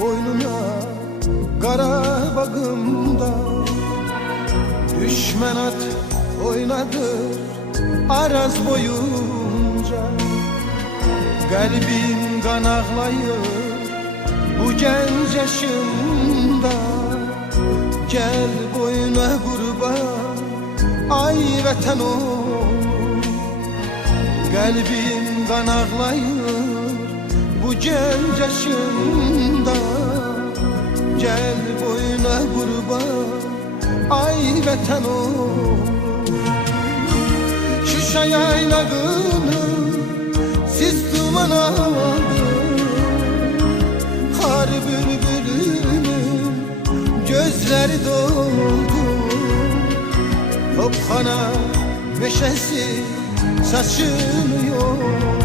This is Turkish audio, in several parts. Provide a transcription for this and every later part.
Boynuna kara bağımda düşmen at oynadı araz boyunca. Kalbim kan ağlayır bu genç yaşımda. Gel boyuna kurban ay vatan ol. Kalbim kan ağlayır bu genç yaşımda. Gel boyuna kurban ay vatan ol. Şuşa yaylağını sis duman aldı. Kar bülbülünün gözleri doldu. Topxana meşesi saçını yordu.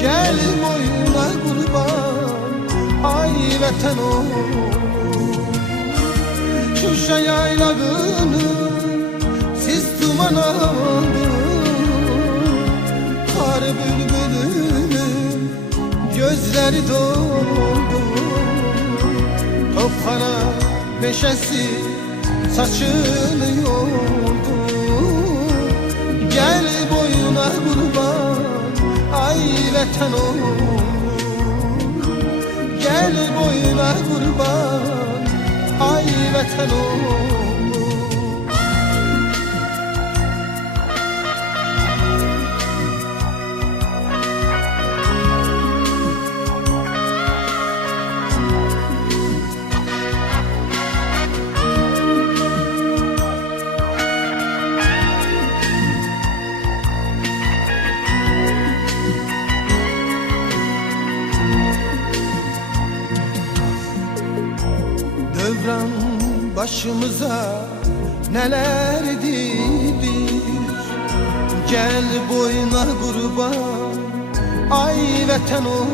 Gel boyuna kurban ay vatan ol. Şuşa yaylağını sis duman aldı. Kar bülbülünün gözleri doldu. Topxana meşesi saçını yordu. Gel boyuna kurban ay vatan ol. Gel boyuna kurban ay vatan ol. Devran başımıza neler dilir. Gel boyuna kurban ay vatan ol.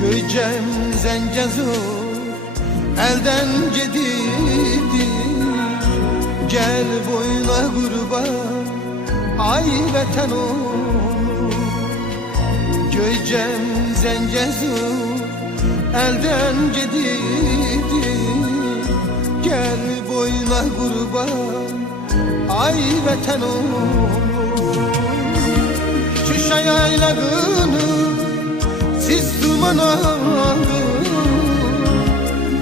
Göycem Zencezur elden gidilir. Gel boyuna kurban ay vatan ol. Göycem Zencezur elden gidilir. Gel boyuna kurban ay vatan ol. Şuşa yaylağını sis duman aldı.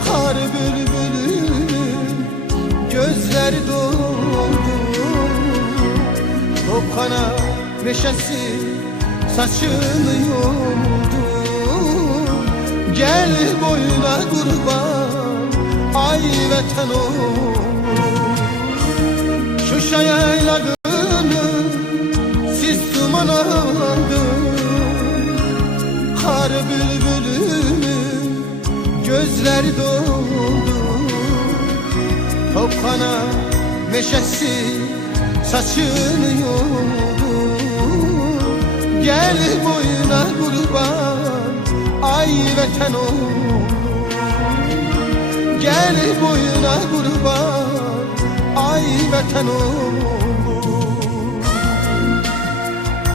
Kar bülbülünün gözleri doldu. Topxana meşesi saçını yordu. Gel boyuna kurban ay vatan ol. Şuşa yaylağını sis duman aldı. Kar bülbülünün gözleri doldu. Topxana meşesi saçını yordu. Gel boyuna kurban ay vatan ol. Gel boyuna kurban ay vatan ol.